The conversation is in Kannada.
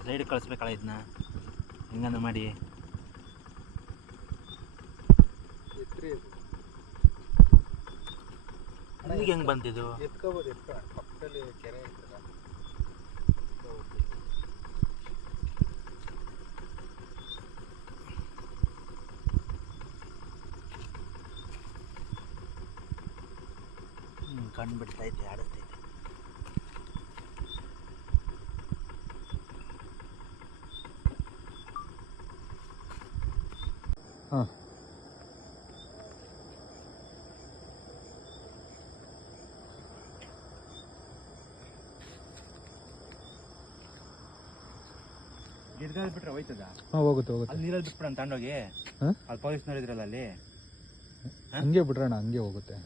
ಸೈಡ್ ಕಳಿಸ್ಬೇಕಲ್ಲ ಇದನ್ನ ಹೆಂಗಂದ ಮಾಡಿ ಇಲ್ಲಿಗೆ ಹೆಂಗೆ ಬಂತಿದ್ದು ಎತ್ಕೋಬೋದು ಪಕ್ಕದಲ್ಲಿ ಕೆರೆ ಐತಲ್ಲ ಕಣ್ಣು ಬಿಡ್ತೈತೆ ಆಡುತ್ತೈತೆ ಹಾಂ ಗಿಡದಲ್ಲಿ ಬಿಟ್ರೆ ಹೋಯ್ತದ ಹಾಂ ಹೋಗುತ್ತೆ ಅಲ್ಲಿ ನೀರಲ್ಲಿ ಬಿಟ್ಬಿಡೋಣ ತಗೊಂಡೋಗಿ ಹಾಂ ಅಲ್ಲಿ ಪೊಲೀಸ್ನವ್ರು ಇದ್ರಲ್ಲ ಅಲ್ಲಿ ಹಂಗೆ ಬಿಡ್ರಣ್ಣ ಹಂಗೆ ಹೋಗುತ್ತೆ